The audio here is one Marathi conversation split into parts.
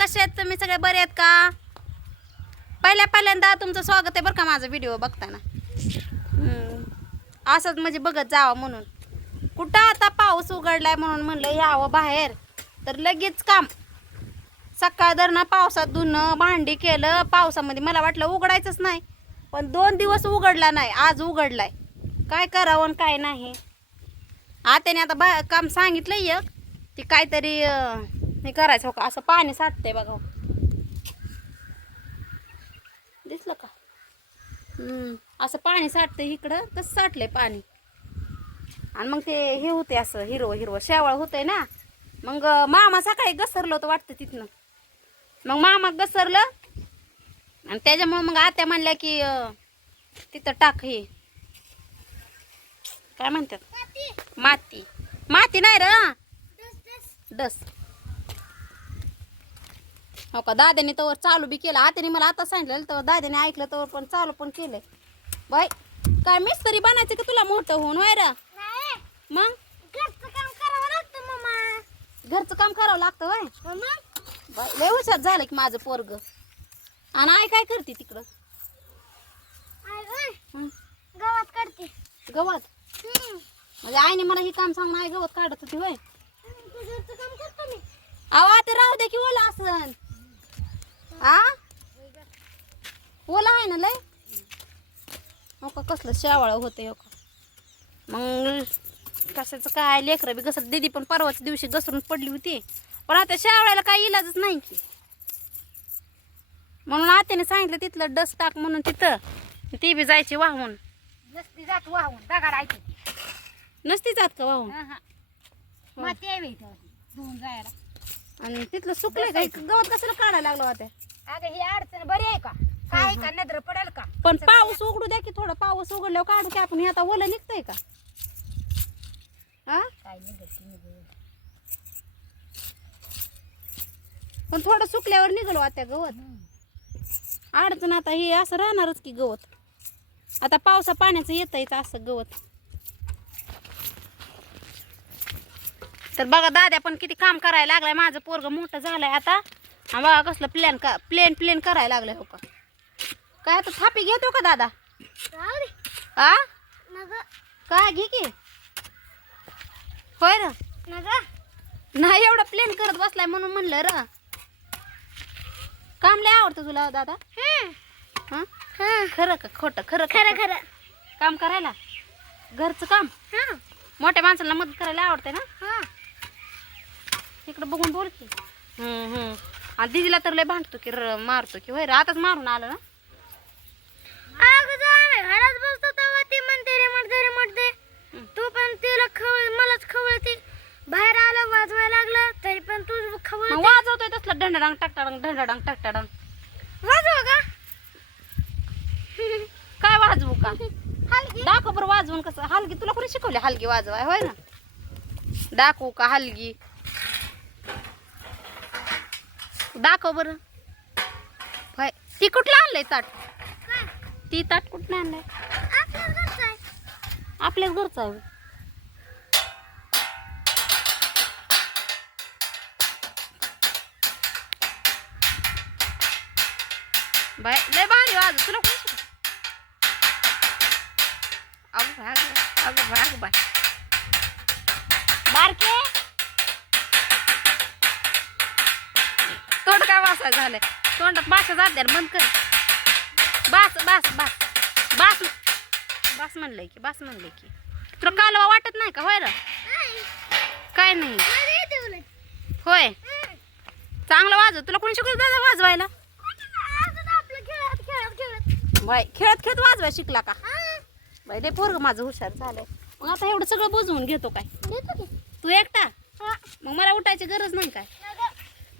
कसे आहेत तुम्ही सगळे बरे आहेत का? पहिल्यांदा तुमचं स्वागत आहे बरं का माझा व्हिडिओ बघताना. असंच म्हणजे बघत जावं म्हणून. कुठं आता पाऊस उघडलाय म्हणून म्हणलं यावं बाहेर, तर लगेच काम. सकाळ दरनं पावसात धुणं भांडी केलं. पावसामध्ये मला वाटलं उघडायचंच नाही, पण 2 दिवस उघडला नाही, आज उघडलाय. काय करावं आणि काय नाही. आत्याने आता काम सांगितलं एक, ती काहीतरी हे करायचं हो का. असं पाणी साठतंय बघा, दिसलं का? असं पाणी साठतंय इकडं. कसं साठलंय पाणी. आणि मग ते हे होते असं हिरवं हिरवं शेवाळ होतंय ना. मग मामा सकाळी घसरलं होतं वाटतं तिथनं. मग मामा घसरलं आणि त्याच्यामुळे मग आत्या म्हणल्या की तिथं टाक, हे काय म्हणतात, माती. माती नाही र, डस. हो का. दाद्याने तवर चालू बी केलं. आत्याने मला आता सांगितलं, तर दाद्याने ऐकलं तवर पण चालू पण केलंय. बाई काय मिस्त्री बनायचं का तुला मोठं होऊन? होय र. मग घरचं काम करावं लागतं मामा. घरचं काम करावं लागतं वय. बाई लय हुशार झालं की माझं पोरग. आणि आई काय करते तिकडं? गवत काढते. गवत म्हणजे आईने मला हे काम सांगून आई गवत काढत होती होय. काम करतो मी. अहो ते राहू दे की ओला असन. ओला आहे ना लय. हो का. कसलं शेवाळ होते हो का. मग कशाचं काय, लेकरं बी घसर. दीदी पण परवाच्या दिवशी घसरून पडली होती, पण आता शेवाळ्याला काही इलाजच नाही की. म्हणून आत्याने सांगितलं तिथलं डस टाक म्हणून, तिथं ती बी जायची वाहून. नसती जात वाहून दगड ऐकते. नसती जात का वाहून? माती यावी धुवून जायला. आणि तिथलं सुकलंय का? गवत कशाला काढायला लागलं होत्या? अगं ही अडचण बरी आहे का? काय का नजर पडेल का? पण पाऊस उघडू द्या की थोडं. पाऊस उघडल्यावर काढू की आपण. हे आता ओलं निघतंय का? काय निघत. पण थोडं सुकल्यावर निघलो आता गवत. अडचण आता हे असं राहणारच की गवत. आता पावसा पाण्याचं येतंयच असं गवत. तर बघा दाद्या पण किती काम करायला लागलाय. माझं पोरग मोठं झालंय आता. आणि बघा कसलं प्लेन करायला लागलंय हो का. काय आता थापी घेतो का दादा? काय घे की. होय र. नाही एवढं प्लेन करत बसलाय म्हणून म्हणलं र. काम लय आवडतं तुला दादा? खरं का खोटं? खरं खरं खरं काम करायला. घरचं काम मोठ्या माणसाला मदत करायला आवडते ना. इकडे बघून बोल की. आणि दिदीला तर लय भांडतो की मारतो की. होय र. आताच मारून आलं ना. घरात बसतो तेव्हा ती म्हणते रेमट दे. तू पण तिला मलाच खवळते. बाहेर आला वाजवायला लागला तरी पण तू खवळ. वाजवतोय तसलं ढंडाडंग टाकटाडंग. वाजव का? काय वाजवू का? हलगी दाखव बरं वाजवून कसं. हलगी तुला कोणी शिकवली हलगी वाजवाय? होय ना. दाखवू का हलगी? दाखव बरं. होय. ती कुठलं आणलंय ताट? ती ताट कुठलं आणलंय? आपल्याच घरचं आहे. बाय लय भारी वाज. तुला कोणी शिकवलं? अगं बाय बारके. तोंड काय वासा झालंय. तोंडात भाषा जाते बंद कर. बास म्हणलंय की. तुला कालवा वाटत नाही का? होय र. काय नाही होय. चांगलं वाजव. तुला कोणी शिकवलं दादा वाजवायला? बाय खेळत वाजवाय शिकला का? बाई लय पोरग माझं हुशार झालंय. मग आता एवढं सगळं बुजवून घेतो काय तू एकटा? मग मला उठायची गरज नाही काय?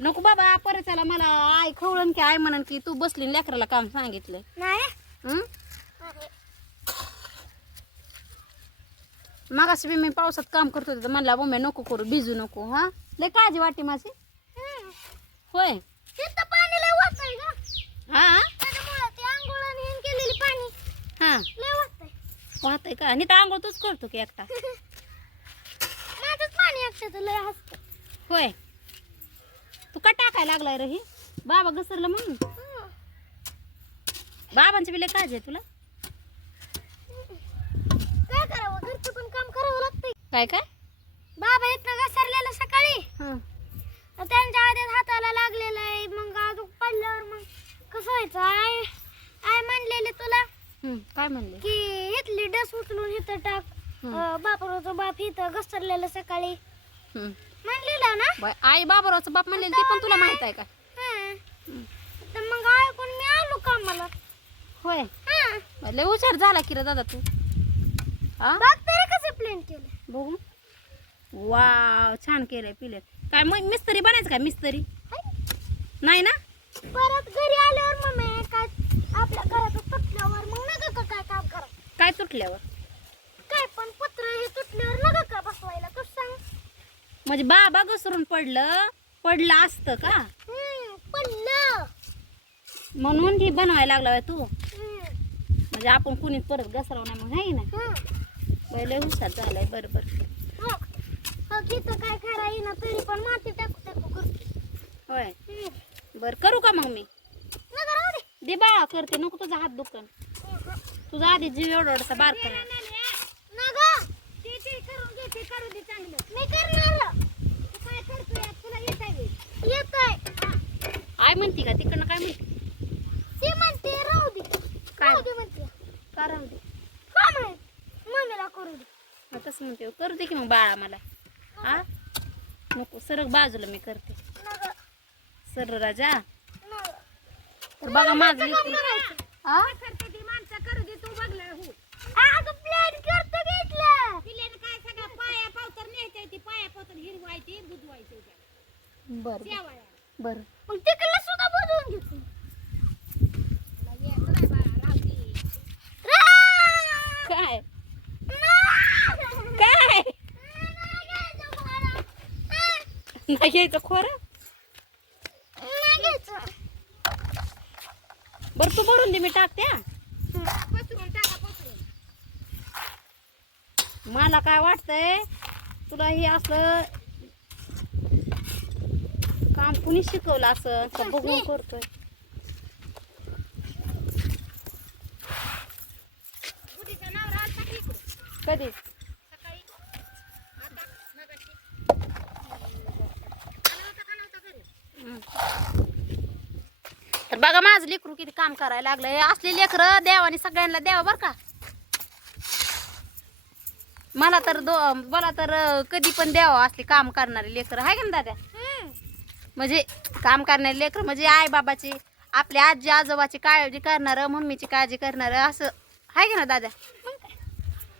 नको बाबा. परत त्याला मला आई खवळण की आई म्हणन की तू बसली लेकराला काम सांगितलंय. मगाशी बी मी पावसात काम करत होते तर म्हणला मम्मी नको करू, भिजू नको. लय काळजी वाटते माझी. होय. वाहतय का? आणि तर आंघोळ तूच करतो की एकटा? माझंच. 嗯 पाणी असतं तर लय हसतं. होय. 嗯 माझंच पाणी असतं तर लय हसतं. 嗯 होय. 嗯 चांगलं वाजव. तुला कोणी शिकवलं दादा वाजवायला? 嗯 हा? 嗯 बाई लय पोरग माझं हुशार झालंय. मग आता एवढं सगळं बुजवून घेतो काय?嗯 हा? तू का टाकायला लागलाय रे ही बाबा घसरलं म्हणून बाबांची बिले काळजी आहे तुला काय करावं घरचं पण काम करावं लागतंय काय काय बाबा इथं घसरलेलं सकाळी हं. त्यांच्या आधीच हाताला लागलेलं आहे मग अजून पडल्यावर मग कसं व्हायचं आय म्हणलेले तुला काय म्हणले की इथली डस उचलून इथं टाक बापराचं बाप इथं घसरलेलं सकाळी म्हणलेलं ना बाय आई बाबरावचं बाप म्हणले ते पण तुला माहित आहे का हं. तर मग ऐकून मी आलो कामाला होय हं. लय हुशार झाला की रे दादा तू हा बघ तरी कसं प्लेन केलं बघू वाव छान केलंय पिले काय मग मिस्त्री बनायचं काय मिस्त्री नाही ना परत घरी आल्यावर मम्मी काय आपल्या घरात तुटल्यावर मग नका का काय काम करा काय तुटल्यावर काय पण पत्र हे तुटल्यावर नका का बसवायला तू सांग म्हणजे बाबा घसरून पडलं असतं का पडलं म्हणून ही बनवायला लागला होय तू हं. म्हणजे आपण कुणी परत घसराव नाही मग आहे ना हं. पहिले हुशार झालाय बरोबर मग मग इथं काय करा येईना तरी पण माती टाकू टाकू करते होय हं. बर करू का मग मी नका राहू दे दे बाळा करते नको तुझा हात दुकान तुझा आधी जीव एवढा बारका नाही नका ते करून घे ते करू दे चांगलं मी करणार तू काय करतोय तुला येत आहे आय म्हणती का तिकडनं काय म्हणते ती म्हणते राहू दे काय? राहू दे म्हणते का राहू दे का म्हणत मम्मीला करू दे मग तसं म्हणते करू दे की मग बाळा मला हा नको सरक बाजूला मी करते नका सर राजा नका तर बघा माझं लेकरू. हा ती माणसं करू दे तू बघलं हो अगं प्लॅन करतो घेतलं प्लॅन काय सगळं पाया पावतर न्यायचंय ती पाया पावतर हिरवायची बुजवायची बर बर मग तिकडला सुद्धा बुजवून घेतो काय काय नाही घ्यायचं खोरं बरं तू भरून दे मी टाकते हा. मला काय वाटतंय तुला हे असं काम कुणी शिकवलं असं का बघून करतोय कधी तर बघा माझं लेकरू किती काम करायला लागलंय असले लेकरं देवाने सगळ्यांना द्यावं बरं का मला तर कधी पण द्यावं असले काम करणारे लेकरं आहे का ना दादा म्हणजे काम करणारे लेकरं म्हणजे आई बाबाची आपल्या आजी आजोबाची काळजी करणारं मम्मीची काळजी करणारं असं आहे का ना दादा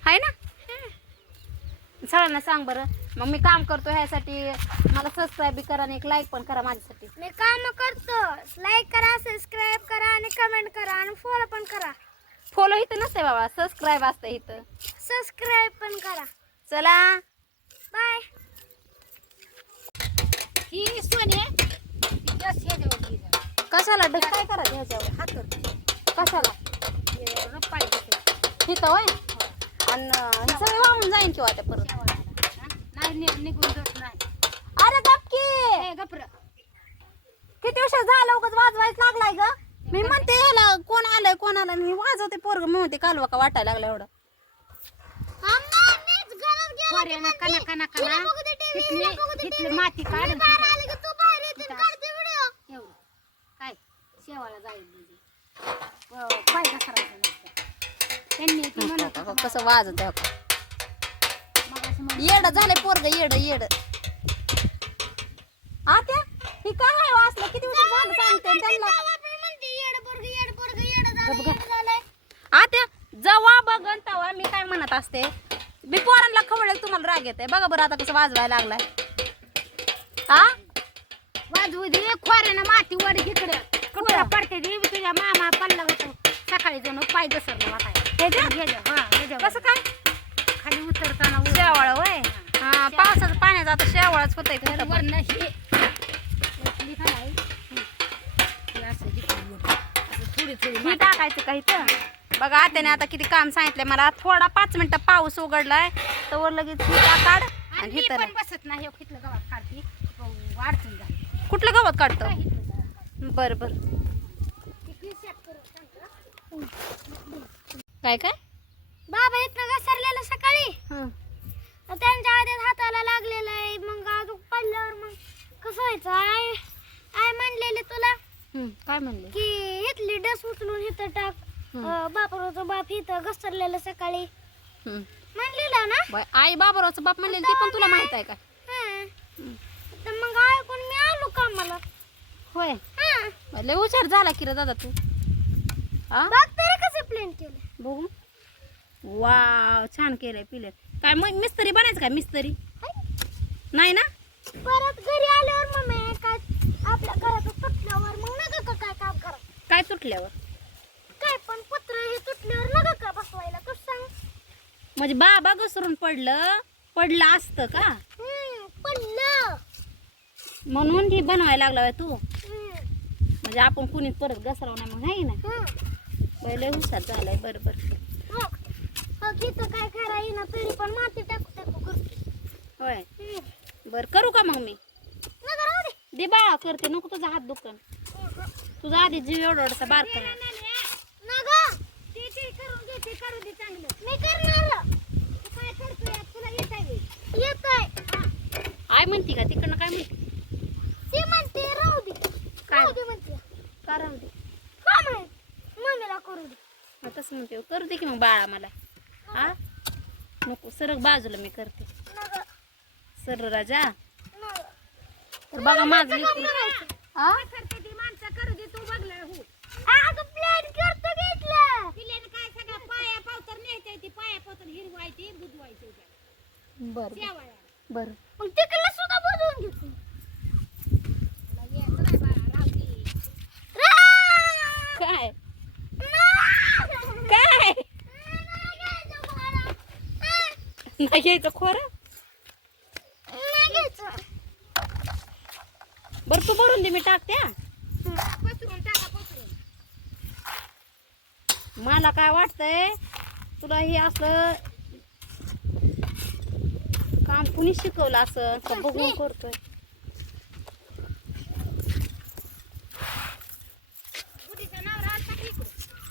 आहे ना सगळ्यांना सांग बरं मग मी काम करतो ह्यासाठी मला सबस्क्राईब बी करा आणि एक लाईक पण करा माझ्यासाठी मी काम करतो लाईक करा सबस्क्राईब करा आणि कमेंट करा आणि फॉलो पण करा फॉलो इथं नसते बाबा सबस्क्राईब असतं इथं सबस्क्राईब पण करा चला बाय ही सोने कशाला काय करायचं ह्याच्यावर हात कशाला इथं होय आणि हे सगळे वाहून जाईन किंवा त्या परत अरे गपकी किती उशीर झाला उगाच वाजवायच लागलाय ग मी म्हणते ह्याला कोण आलं मी वाजवते पोरग मी म्हणते कालवा का वाटायला लागला एवढं माती काढ काय शेवाला जाईल पाय घसरायचं नसतं. त्यांनी ती म्हणत होतं, कसं वाजत मगाशी म्हणत येड झालंय पोरग येड आत्या ही काय आहे वाचलं किती उशीर झालं सांगते त्यांना आत्या जवा बघन तवा मी काय म्हणत असते मी पोरांना खवळेल तुम्हाला राग येते बघा बरं आता कसं वाजवायला लागलाय हा वाजवू दे खोऱ्यानं माती वर इकडे कुठं पडते दे तुझ्या मामा पडला होतो सकाळी जाऊन पाय घसरला वाटाय कसं काय खाली उतरताना शेवाळ वय हा पावसाचं पाण्याचं आता शेवाळच होतंय खरं पण. वरनं हे उचली का नाही? हे असं इकडे वर. असं थोडी थोडी मी टाकायचं का इथं बघा आत्याने आता किती काम सांगितलंय मला थोडा 5 मिनिटं पाऊस उघडलाय तर लगेच ही काढ आणि आणि इथं पण बसत नाही हो, इथलं गावात काढते वाढतून जाते कुठलं गवत काढतो बर बर काय काय बाबा इथनं घसरलेलं सकाळी हं. त्यांच्या आधीच हाताला लागलेलं आहे मग अजून पडल्यावर मग कसं व्हायचं आय म्हणलेले तुला काय म्हणले की इथली डस उचलून इथं टाक बापराचं बाप इथं घसरलेलं सकाळी म्हणलेलं ना बाय, आई बाबरावचं बाप म्हणले ते पण तुला माहित आहे का हं. तर मग ऐकून मी आलो कामाला होय हं. लय हुशार झाला की रे दादा तू हा बघ तरी कसं प्लेन केलं बघू वाव छान केलंय पिले काय मग मिस्त्री बनायचं काय मिस्त्री नाही ना परत घरी आल्यावर मम्मी काय आपल्या घरात तुटल्यावर मग नका का काय काम करा काय तुटल्यावर काय पण पत्र हे तुटल्यावर नका का बसवायला तू सांग म्हणजे बाबा घसरून पडलं असतं का पडलं म्हणून ही बनवायला लागला होय तू हं. म्हणजे आपण कुणी परत घसराव नाही मग आहे ना हं. पहिले हुशार झालाय बरोबर मग मग इथं काय करा येईना तरी पण माती टाकू टाकू करते होय हं. बर करू का मग मी नका राहू दे दे बाळा करते नको तुझा हात दुखन तुझा आधी जीव एवढा बारका नाही नका ते करून घे ते करू दे चांगलं मी करणार काय करतोय तुला येत आहे येत आहे आई म्हणती का तिकडनं काय म्हणते ती म्हणते राहू दे काय? राहू दे म्हणते का राहू दे का माहित मम्मीला करू दे मग तसं म्हणते करू दे की मग बाळा मला हा नको सरक बाजूला मी करते नका सर राजा नका तर बघा माझं लेकरू. हा ती माणसं करू दे तू बघलं हो अगं प्लेन करतो घेतलं पिल्यानं काय सगळं पाया पावतर न्यायचंय ती पाया पावतर हिरवायची बुजवायची बर बर मग तिकडला सुद्धा बोलवून घेतो काय काय नाही घ्यायचं खोरं बरं तू भरून दे मी टाकते हा. पसरून टाका पसरून मला काय वाटतंय तुला हे असं काम कुणी शिकवलं असं का बघून करतोय कुठीचं नवरा आलता का इकडं?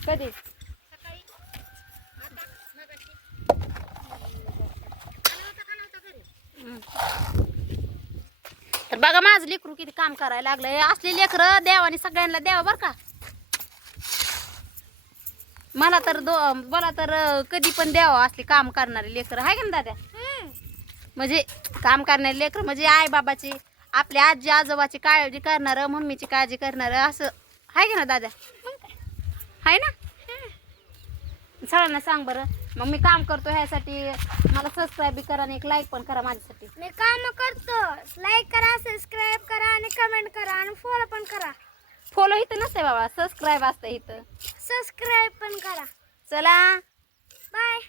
कधी सकाळी आता मगाशी आला होता घरी तर बघा माझं लेकरू किती काम करायला लागलंय असले लेकरं देवाने सगळ्यांना द्यावं बरं का मला तर कधी पण द्यावं असले काम करणारे लेकरं आहे का ना दादा म्हणजे काम करणारे लेकरं म्हणजे आई बाबाची आपल्या आजी आजोबाची काळजी करणारं मम्मीची काळजी करणारं असं आहे का ना दादा आहे ना सगळ्यांना सांग बरं मग मी काम करतो ह्यासाठी मला सबस्क्राईब बी करा आणि एक लाईक पण करा माझ्यासाठी मी काम करतो लाईक करा सबस्क्राईब करा आणि कमेंट करा आणि फॉलो पण करा फॉलो इथं नसते बाबा सबस्क्राईब असतं इथं सबस्क्राईब पण करा चला बाय